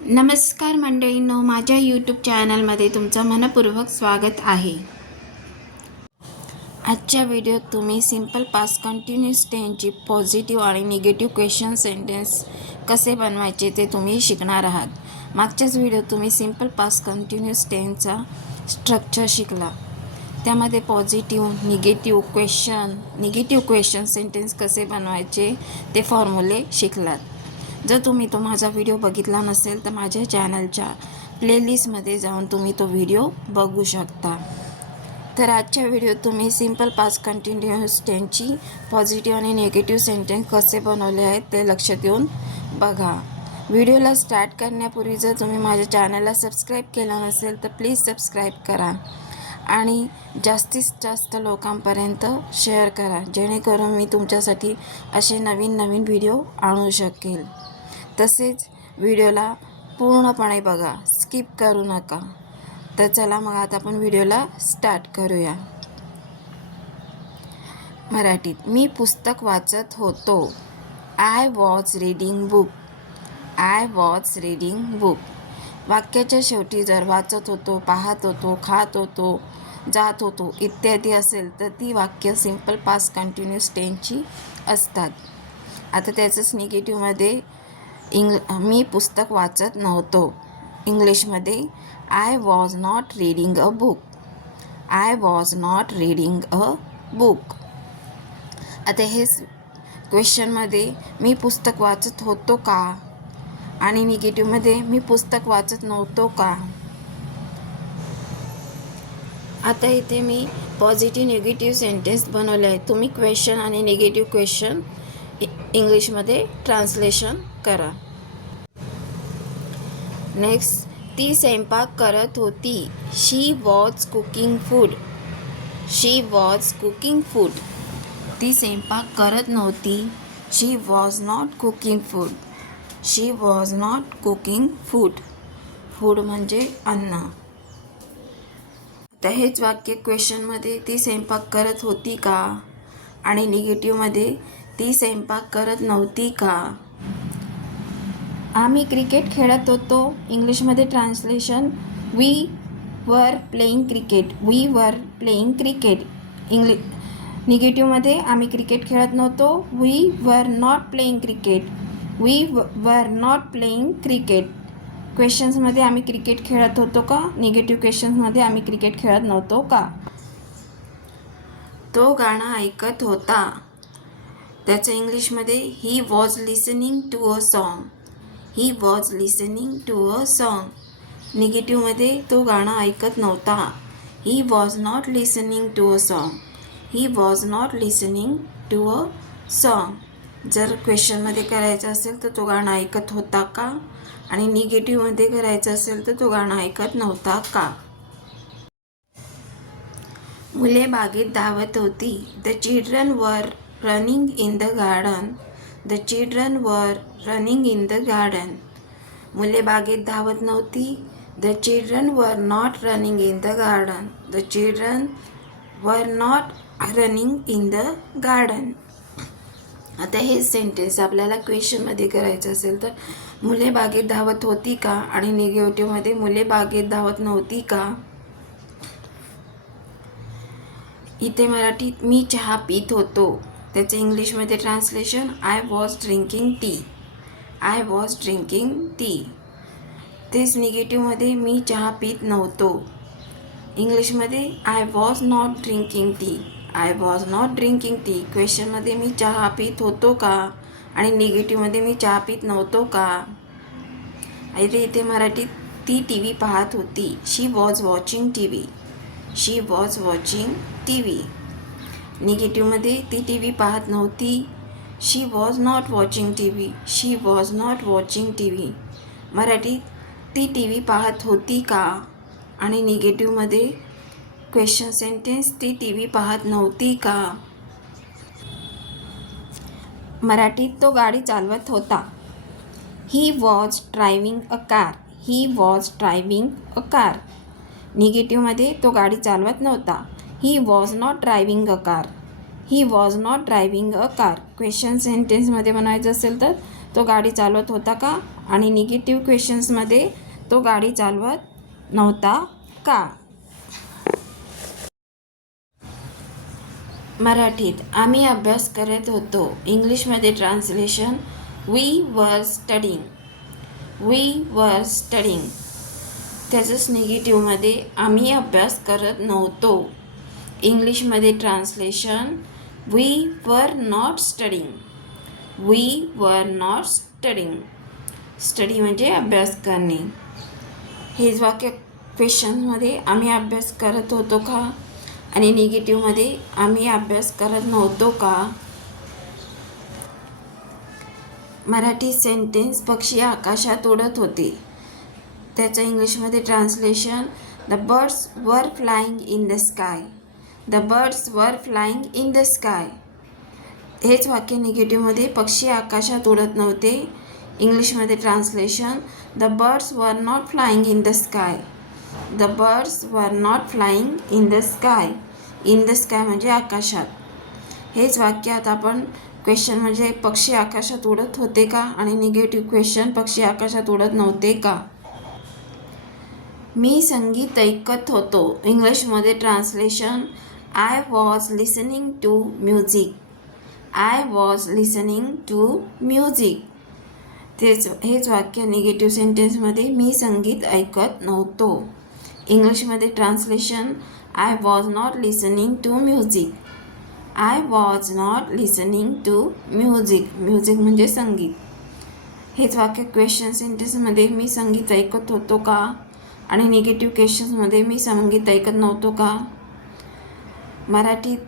नमस्कार मंडळींनो माझ्या यूट्यूब चॅनलमध्ये तुमचं मनपूर्वक स्वागत आहे. आजच्या व्हिडिओत तुम्ही सिंपल पास कंटिन्यूस टेनची पॉझिटिव्ह आणि निगेटिव्ह क्वेश्चन सेंटेन्स कसे बनवायचे ते तुम्ही शिकणार आहात. मागच्याच व्हिडिओत तुम्ही सिंपल पास कंटिन्यूस टेनचा स्ट्रक्चर शिकला. त्यामध्ये positive negative question negative question sentence कसे बनवायचे ते फॉर्म्युले शिकलात. जर तुम्ही तो माझा व्हिडिओ बघितला नसेल तर माझ्या चॅनलच्या प्लेलिस्टमध्ये जाऊन तुम्ही तो व्हिडिओ बघू शकता. तर आजच्या व्हिडिओत तुम्ही सिंपल पास कंटिन्युअस टेनची पॉझिटिव्ह आणि निगेटिव्ह सेंटेन्स कसे बनवले आहेत ते लक्ष देऊन बघा. व्हिडिओला स्टार्ट करण्यापूर्वी जर तुम्ही माझ्या चॅनलला सबस्क्राईब केलं नसेल तर प्लीज सबस्क्राईब करा. आणि जास्तीत जास्त लोकांपर्यंत शेअर करा जेणेकरून मी तुमच्यासाठी असे नवीन नवीन व्हिडिओ आणू शकेल. तसेच व्हिडिओला पूर्णपणे बघा. स्किप करू नका. तर चला मग आता आपण व्हिडिओला स्टार्ट करूया. मराठीत मी पुस्तक वाचत होतो. I was reading book I was reading book वाक्याच्या शेवटी जर वाचत होतो पाहत होतो खात होतो जात होतो इत्यादी असेल तर ती वाक्य सिंपल पास कंटिन्यूस टेनची असतात. आता त्याचंच निगेटिव्हमध्ये इंग मी पुस्तक वाचत नव्हतो. इंग्लिशमध्ये I was not reading a book I was not reading a book आता हेच क्वेश्चनमध्ये मी पुस्तक वाचत होतो का? आणि निगेटिव्हमध्ये मी पुस्तक वाचत नव्हतो का? आता इथे मी पॉझिटिव्ह निगेटिव्ह सेंटेन्स बनवले आहे तुम्ही क्वेश्चन आणि निगेटिव्ह क्वेश्चन इंग्लिशमध्ये ट्रान्सलेशन करा. नेक्स्ट ती स्वयंपाक करत होती. She was cooking food she was cooking food ती स्वयंपाक करत नव्हती. She was not cooking food she was not cooking food food म्हणजे अन्न. आता हेच वाक्य क्वेश्चनमध्ये ती स्वयंपाक करत होती का? आणि निगेटिव्हमध्ये ती स्वयंपाक करत नव्हती का? आम्ही क्रिकेट खेळत होतो. इंग्लिशमध्ये translation we are playing cricket we are playing cricket इंग्लि निगेटिव्हमध्ये आम्ही क्रिकेट खेळत नव्हतो. We were not playing cricket we were not playing cricket क्वेश्चन्समध्ये आम्ही क्रिकेट खेळत होतो का? निगेटिव्ह क्वेश्चन्समध्ये आम्ही क्रिकेट खेळत नव्हतो का? तो गाणं ऐकत होता. त्याचं इंग्लिशमध्ये he was listening to a song he was listening to a song निगेटिव्हमध्ये तो गाणं ऐकत नव्हता. He was not listening to a song he was not listening to a song जर क्वेश्चनमध्ये करायचं असेल तर तो गाणं ऐकत होता का? आणि निगेटिव्हमध्ये करायचं असेल तर तो गाणं ऐकत नव्हता का? मुले बागेत धावत होती. The children were running in the garden the children were running in the garden मुले बागेत धावत नव्हती. The children were not running in the garden the children were not running in the garden आता हे सेंटेन्स आपल्याला क्वेश्चनमध्ये करायचं असेल तर मुले बागेत धावत होती का? आणि निगेटिव्हमध्ये मुले बागेत धावत नव्हती का? इथे मराठीत मी चहा पित होतो. त्याचं इंग्लिशमध्ये translation I was drinking tea I was drinking tea तेच निगेटिव्हमध्ये मी चहा पित नव्हतो. इंग्लिशमध्ये I was not drinking tea I was not drinking tea क्वेश्चनमध्ये मी चहा पित होतो का? आणि निगेटिव्हमध्ये मी चहा पित नव्हतो का? इथे इथे मराठीत ती टी व्ही पाहत होती. She was watching T V she was watching T V निगेटिव्हमध्ये ती टी व्ही पाहत नव्हती. She was not watching T V she was not watching T V मराठीत ती टी व्ही पाहत होती का? आणि निगेटिव्हमध्ये क्वेश्चन सेंटेन्स ती टी व्ही पाहत नव्हती का? मराठीत तो गाडी चालवत होता. He was driving a car he was driving a car निगेटिव्हमध्ये तो गाडी चालवत नव्हता. He was not driving a car he was not driving a car question सेंटेन्समध्ये म्हणायचं असेल तर तो गाडी चालवत होता का? आणि निगेटिव्ह क्वेश्चन्समध्ये तो गाडी चालवत नव्हता का? मराठीत आम्ही अभ्यास करत होतो. इंग्लिशमध्ये translation we were studying we were studying त्याचंच निगेटिव्हमध्ये आम्ही अभ्यास करत नव्हतो. इंग्लिशमध्ये translation we were not studying we were not studying study म्हणजे अभ्यास करणे. हेच वाक्य क्वेश्चनमध्ये आम्ही अभ्यास करत होतो का? आणि निगेटिव्हमध्ये आम्ही अभ्यास करत नव्हतो का? मराठी सेंटेन्स पक्षी आकाशात उडत होते. त्याचं इंग्लिशमध्ये translation the birds were flying in the sky the birds were flying in the sky हेच वाक्य निगेटिव्हमध्ये पक्षी आकाशात उडत नव्हते. इंग्लिशमध्ये translation the birds were not flying in the sky the birds were not flying in the sky in the sky म्हणजे आकाशात. हेच वाक्य आता आपण क्वेश्चन म्हणजे पक्षी आकाशात उडत होते का? आणि निगेटिव्ह क्वेश्चन पक्षी आकाशात उडत नव्हते का? मी संगीत ऐकत होतो. इंग्लिशमध्ये translation I was listening to music I was listening to music तेच हेच वाक्य निगेटिव्ह सेंटेन्समध्ये मी संगीत ऐकत नव्हतो. इंग्लिशमध्ये translation I was not listening to music I was not listening to music music म्हणजे संगीत. हेच वाक्य क्वेश्चन सेंटेन्समध्ये मी संगीत ऐकत होतो का? आणि निगेटिव्ह क्वेश्चन्समध्ये मी संगीत ऐकत नव्हतो का? मराठीत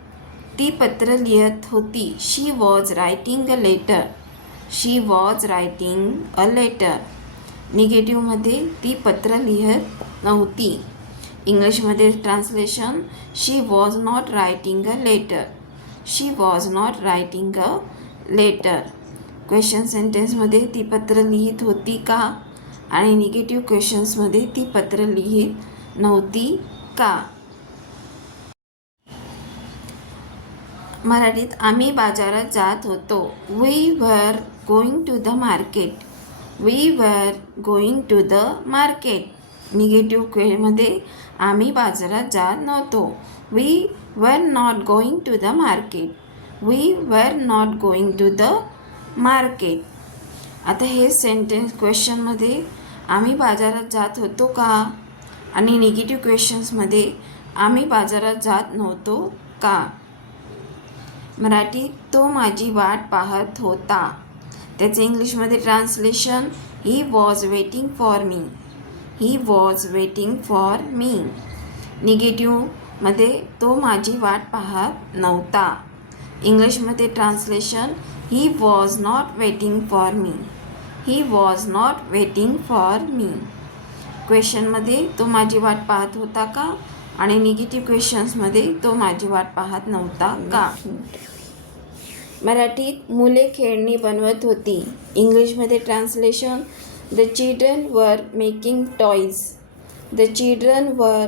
ती पत्र लिहित होती. She was writing a letter she was writing a letter निगेटिव्हमध्ये ती पत्र लिहित नव्हती. इंग्लिशमध्ये translation she was not writing a letter she was not writing a letter question सेंटेन्समध्ये ती पत्र लिहित होती का? आणि निगेटिव्ह क्वेश्चन्समध्ये ती पत्र लिहित नव्हती का? मराठीत आम्ही बाजारात जात होतो. We were going to the market we were going to the market negative क्वेमध्ये आम्ही बाजारात जात नव्हतो. We were not going to the market we were not going to the market आता हे सेंटेन्स क्वेश्चनमध्ये आम्ही बाजारात जात होतो का? आणि निगेटिव्ह क्वेश्चन्समध्ये आम्ही बाजारात जात नव्हतो का? मराठी तो माझी वाट पाहत होता. त्याचे इंग्लिशमध्ये translation he was waiting for me he was waiting for me निगेटिव्हमध्ये तो माझी वाट पाहत नव्हता. इंग्लिशमध्ये translation he was not waiting for me he was not waiting for me क्वेश्चनमध्ये तो माझी वाट पाहत होता का? आणि निगेटिव्ह क्वेश्चन्समध्ये तो माझी वाट पाहत नव्हता का? मराठीत मुले खेळणी बनवत होती. इंग्लिशमध्ये translation the children were making toys the children were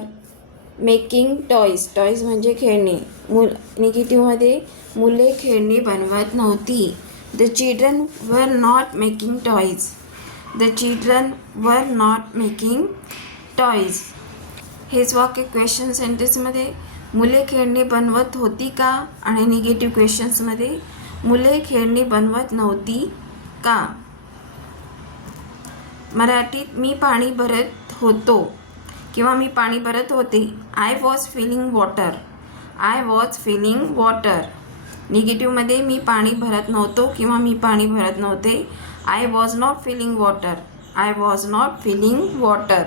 making toys toys म्हणजे खेळणी. मुल निगेटिव्हमध्ये मुले खेळणी बनवत नव्हती. The children were not making toys the children were not making toys हेच वाक्य क्वेश्चन सेंटेन्समध्ये मुले खेळणी बनवत होती का? आणि निगेटिव्ह क्वेश्चन्समध्ये मुले खेळणी बनवत नव्हती का? मराठीत मी पाणी भरत होतो किंवा मी पाणी भरत होते. I was filling water I was filling water निगेटिव्हमध्ये मी पाणी भरत नव्हतो किंवा मी पाणी भरत नव्हते. I was not filling water I was not filling water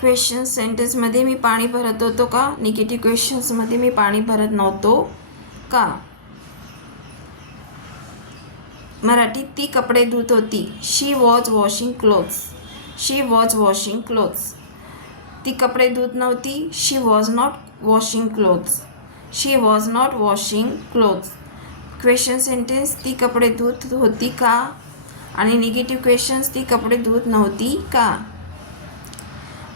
question सेंटेन्समध्ये मी पाणी भरत होतो का? निगेटिव्ह क्वेश्चन्समध्ये मी पाणी भरत नव्हतो का? मराठीत ती कपडे धुत होती. She was washing clothes she was washing clothes ती कपडे धुत नव्हती. She was not washing clothes she was not washing clothes question sentence ती कपडे धुत होती का? आणि निगेटिव्ह क्वेश्चन्स ती कपडे धुत नव्हती का?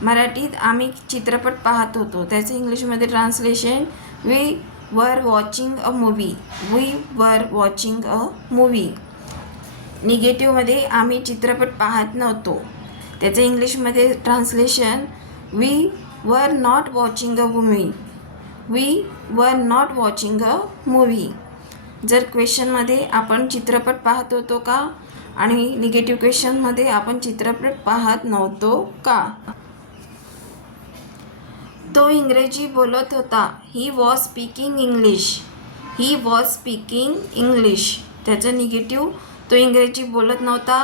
मराठीत आम्ही चित्रपट पाहत होतो. त्याचं इंग्लिशमध्ये translation we were watching a movie we were watching a movie निगेटिव्हमध्ये आम्ही चित्रपट पाहत नव्हतो. त्याचं इंग्लिशमध्ये translation we were not watching a movie we were not watching a movie जर क्वेश्चनमध्ये आपण चित्रपट पाहत होतो का? आणि निगेटिव्ह क्वेश्चनमध्ये आपण चित्रपट पाहत नव्हतो का? तो इंग्रजी बोलत होता. He was speaking English he was speaking English त्याचं निगेटिव्ह तो इंग्रजी बोलत नव्हता.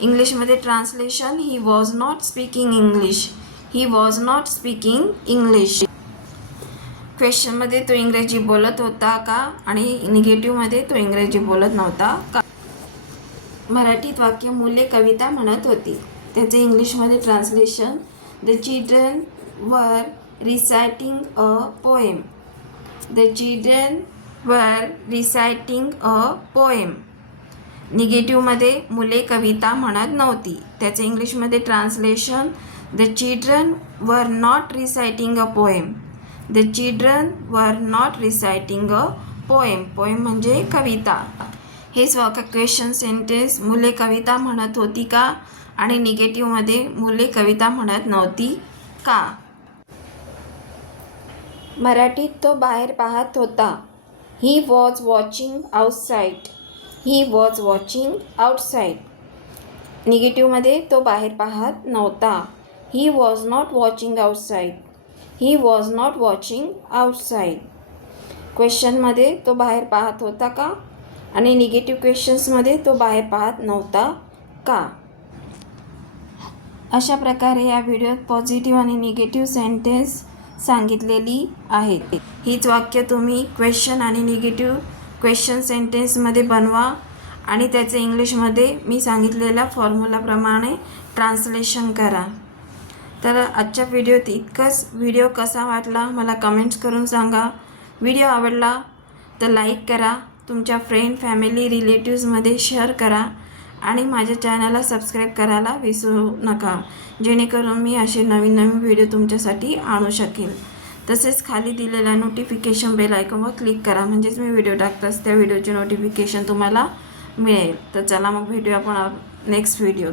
इंग्लिशमध्ये translation he was not speaking English he was not speaking English क्वेश्चनमध्ये तो इंग्रजी बोलत होता का? आणि निगेटिव्हमध्ये तो इंग्रजी बोलत नव्हता का? मराठीत वाक्य मुले कविता म्हणत होती. त्याचे इंग्लिशमध्ये translation the children were reciting a poem the children were reciting a poem निगेटिव्हमध्ये मुले कविता म्हणत नव्हती. त्याचे इंग्लिशमध्ये translation the children were not reciting a poem the children were not reciting a poem poem म्हणजे कविता. हे स्व क्वेश्चन सेंटेन्स मुले कविता म्हणत होती का? आणि निगेटिव्हमध्ये मुले कविता म्हणत नव्हती का? मराठीत तो बाहेर पाहत होता. He was watching outside he was watching outside निगेटिव्हमध्ये तो बाहेर पाहत नव्हता. He was not watching outside he was not watching outside क्वेश्चनमध्ये तो बाहेर पाहत होता का? आणि निगेटिव्ह क्वेश्चन्समध्ये तो बाहेर पाहत नव्हता का? अशा प्रकारे या व्हिडिओत पॉझिटिव्ह आणि निगेटिव्ह सेंटेन्स सांगितलेली आहेत. हीच वाक्य तुम्ही क्वेश्चन आणि निगेटिव्ह क्वेश्चन सेंटेन्समध्ये बनवा आणि त्याचे इंग्लिशमध्ये मी सांगितलेल्या फॉर्म्युलाप्रमाणे ट्रान्सलेशन करा. तर आजच्या व्हिडिओत इतकंच. व्हिडिओ कसा वाटला मला कमेंट्स करून सांगा. व्हिडिओ आवडला तर लाईक करा. तुमच्या फ्रेंड फॅमिली रिलेटिव्समध्ये शेअर करा. आणि माझ्या चॅनलला सबस्क्राईब करायला विसरू नका. जेणेकरून मी असे नवीन नवीन व्हिडिओ तुमच्यासाठी आणू शकेल तसेच खाली दिलेल्या नोटिफिकेशन बेल आयकॉनवर क्लिक करा. म्हणजेच मी व्हिडिओ टाकताच त्या व्हिडिओचे नोटिफिकेशन तुम्हाला मिळेल. तर चला मग भेटूया आपण नेक्स्ट व्हिडिओ